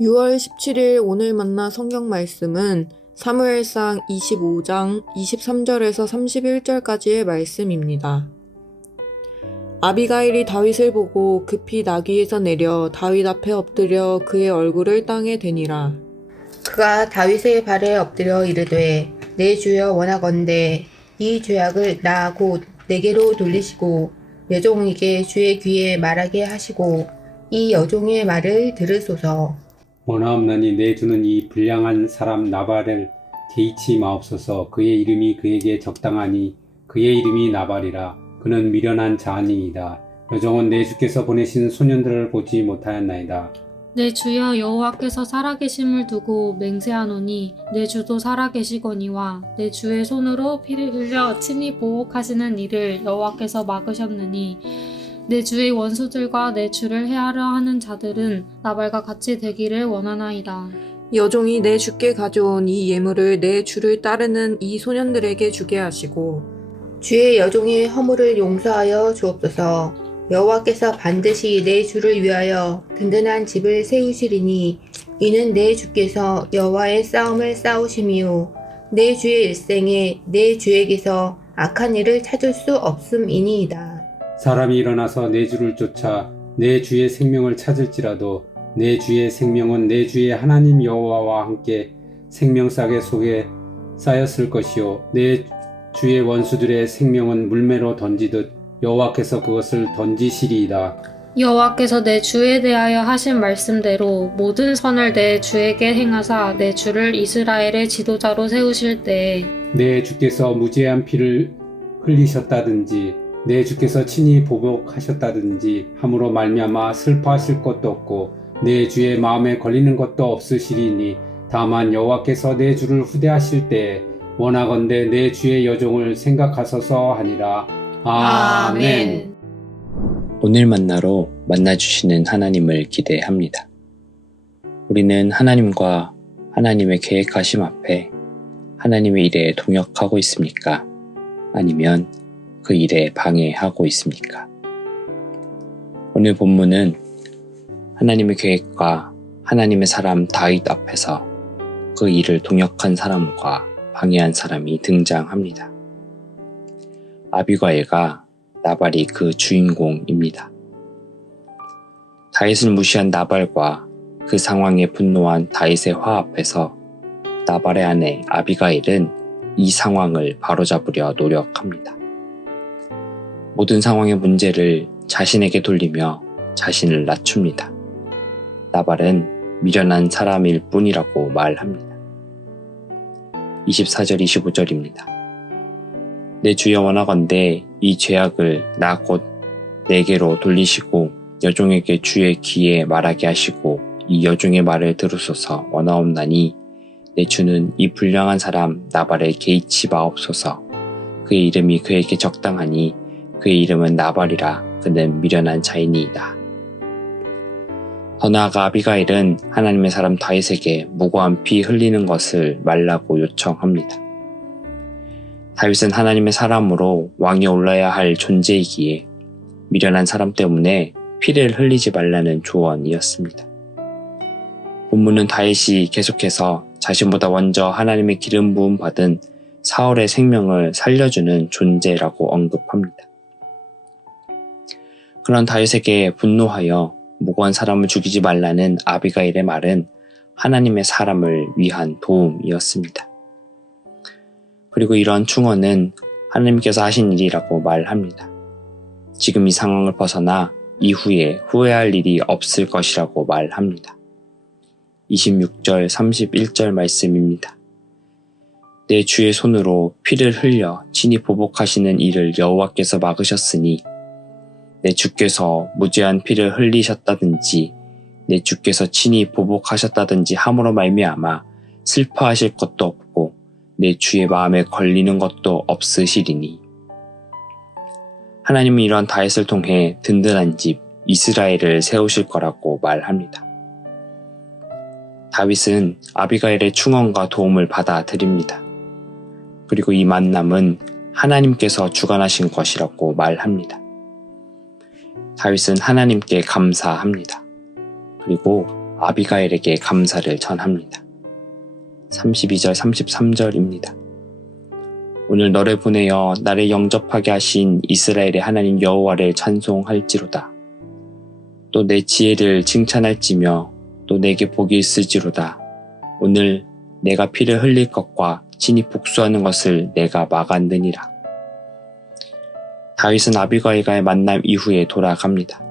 6월 17일 오늘 만나 성경 말씀은 사무엘상 25장 23절에서 31절까지의 말씀입니다. 아비가일이 다윗을 보고 급히 나귀에서 내려 다윗 앞에 엎드려 그의 얼굴을 땅에 대니라. 그가 다윗의 발에 엎드려 이르되 내 주여 원하건대 이 죄악을 나 곧 내게로 돌리시고 여종에게 주의 귀에 말하게 하시고 이 여종의 말을 들으소서. 원하옵나니 내 주는 이 불량한 사람 나발을 개의치 마옵소서. 그의 이름이 그에게 적당하니 그의 이름이 나발이라. 그는 미련한 자니이다. 여종은 내 주께서 보내신 소년들을 보지 못하였나이다. 내 주여 여호와께서 살아계심을 두고 맹세하노니 내 주도 살아계시거니와 내 주의 손으로 피를 흘려 친히 보복하시는 일을 여호와께서 막으셨느니 내 주의 원수들과 내 주를 해하려 하는 자들은 나발과 같이 되기를 원하나이다. 여종이 내 주께 가져온 이 예물을 내 주를 따르는 이 소년들에게 주게 하시고 주의 여종의 허물을 용서하여 주옵소서. 여호와께서 반드시 내 주를 위하여 든든한 집을 세우시리니 이는 내 주께서 여호와의 싸움을 싸우심이요 내 주의 일생에 내 주에게서 악한 일을 찾을 수 없음이니이다. 사람이 일어나서 내 주를 쫓아 내 주의 생명을 찾을지라도 내 주의 생명은 내 주의 하나님 여호와와 함께 생명싸개 속에 쌓였을 것이요 내 주의 원수들의 생명은 물매로 던지듯 여호와께서 그것을 던지시리이다. 여호와께서 내 주에 대하여 하신 말씀대로 모든 선을 내 주에게 행하사 내 주를 이스라엘의 지도자로 세우실 때에 내 주께서 무죄한 피를 흘리셨다든지 내 주께서 친히 보복하셨다든지 함으로 말미암아 슬퍼하실 것도 없고 내 주의 마음에 걸리는 것도 없으시리니 다만 여호와께서 내 주를 후대하실 때에 원하건대 내 주의 여종을 생각하소서 하니라. 아멘. 오늘 만나로 만나주시는 하나님을 기대합니다. 우리는 하나님과 하나님의 계획하심 앞에 하나님의 일에 동역하고 있습니까? 아니면 그 일에 방해하고 있습니까? 오늘 본문은 하나님의 계획과 하나님의 사람 다윗 앞에서 그 일을 동역한 사람과 방해한 사람이 등장합니다. 아비가일과 나발이 그 주인공입니다. 다윗을 무시한 나발과 그 상황에 분노한 다윗의 화 앞에서 나발의 아내 아비가일은 이 상황을 바로잡으려 노력합니다. 모든 상황의 문제를 자신에게 돌리며 자신을 낮춥니다. 나발은 미련한 사람일 뿐이라고 말합니다. 24절 25절입니다. 내 주여 원하건대 이 죄악을 나 곧 내게로 돌리시고 여종에게 주의 귀에 말하게 하시고 이 여종의 말을 들으소서. 원하옵나니 내 주는 이 불량한 사람 나발을 개의치 마옵소서. 그의 이름이 그에게 적당하니 그의 이름은 나발이라. 그는 미련한 자이니이다. 더 나아가 아비가일은 하나님의 사람 다윗에게 무고한 피 흘리는 것을 말라고 요청합니다. 다윗은 하나님의 사람으로 왕이 올라야 할 존재이기에 미련한 사람 때문에 피를 흘리지 말라는 조언이었습니다. 본문은 다윗이 계속해서 자신보다 먼저 하나님의 기름 부음 받은 사울의 생명을 살려주는 존재라고 언급합니다. 그런 다윗에게 분노하여 무고한 사람을 죽이지 말라는 아비가일의 말은 하나님의 사람을 위한 도움이었습니다. 그리고 이런 충언은 하나님께서 하신 일이라고 말합니다. 지금 이 상황을 벗어나 이후에 후회할 일이 없을 것이라고 말합니다. 26절 31절 말씀입니다. 내 주의 손으로 피를 흘려 친히 보복하시는 일을 여호와께서 막으셨으니 내 주께서 무죄한 피를 흘리셨다든지 내 주께서 친히 보복하셨다든지 함으로 말미암아 슬퍼하실 것도 없고 내 주의 마음에 걸리는 것도 없으시리니. 하나님은 이런 다윗을 통해 든든한 집 이스라엘을 세우실 거라고 말합니다. 다윗은 아비가일의 충언과 도움을 받아들입니다. 그리고 이 만남은 하나님께서 주관하신 것이라고 말합니다. 다윗은 하나님께 감사합니다. 그리고 아비가일에게 감사를 전합니다. 32절 33절입니다. 오늘 너를 보내어 나를 영접하게 하신 이스라엘의 하나님 여호와를 찬송할지로다. 또 내 지혜를 칭찬할지며 또 내게 복이 있을지로다. 오늘 내가 피를 흘릴 것과 친히 복수하는 것을 내가 막았느니라. 다윗은 아비가일과의 만남 이후에 돌아갑니다.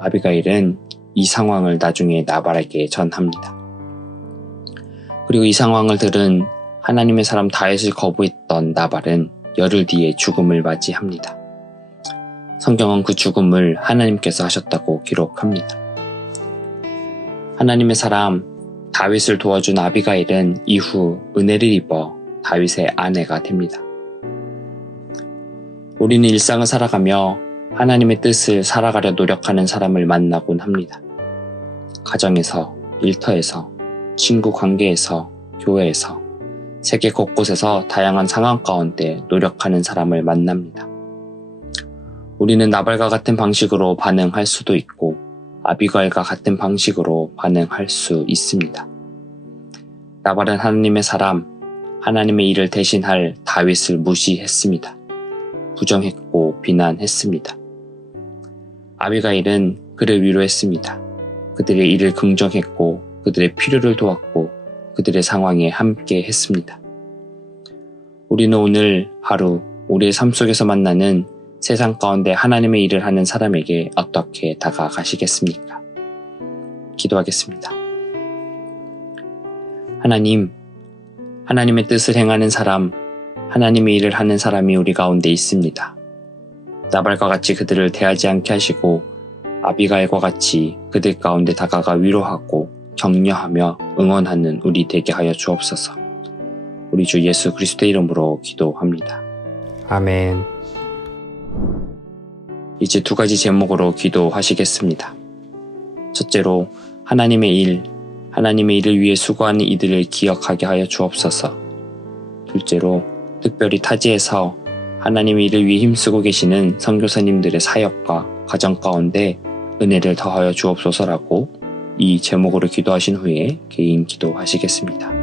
아비가일은 이 상황을 나중에 나발에게 전합니다. 그리고 이 상황을 들은 하나님의 사람 다윗을 거부했던 나발은 열흘 뒤에 죽음을 맞이합니다. 성경은 그 죽음을 하나님께서 하셨다고 기록합니다. 하나님의 사람 다윗을 도와준 아비가일은 이후 은혜를 입어 다윗의 아내가 됩니다. 우리는 일상을 살아가며 하나님의 뜻을 살아가려 노력하는 사람을 만나곤 합니다. 가정에서, 일터에서, 친구 관계에서, 교회에서, 세계 곳곳에서 다양한 상황 가운데 노력하는 사람을 만납니다. 우리는 나발과 같은 방식으로 반응할 수도 있고 아비가일과 같은 방식으로 반응할 수 있습니다. 나발은 하나님의 사람, 하나님의 일을 대신할 다윗을 무시했습니다. 부정했고 비난했습니다. 아비가일은 그를 위로했습니다. 그들의 일을 긍정했고 그들의 필요를 도왔고 그들의 상황에 함께 했습니다. 우리는 오늘 하루 우리의 삶 속에서 만나는 세상 가운데 하나님의 일을 하는 사람에게 어떻게 다가가시겠습니까? 기도하겠습니다. 하나님, 하나님의 뜻을 행하는 사람, 하나님의 일을 하는 사람이 우리 가운데 있습니다. 나발과 같이 그들을 대하지 않게 하시고 아비가일과 같이 그들 가운데 다가가 위로하고 격려하며 응원하는 우리 되게 하여 주옵소서. 우리 주 예수 그리스도의 이름으로 기도합니다. 아멘. 이제 두 가지 제목으로 기도하시겠습니다. 첫째로 하나님의 일을 위해 수고하는 이들을 기억하게 하여 주옵소서. 둘째로 특별히 타지에서 하나님의 일을 위해 힘쓰고 계시는 선교사님들의 사역과 가정 가운데 은혜를 더하여 주옵소서라고 이 제목으로 기도하신 후에 개인 기도하시겠습니다.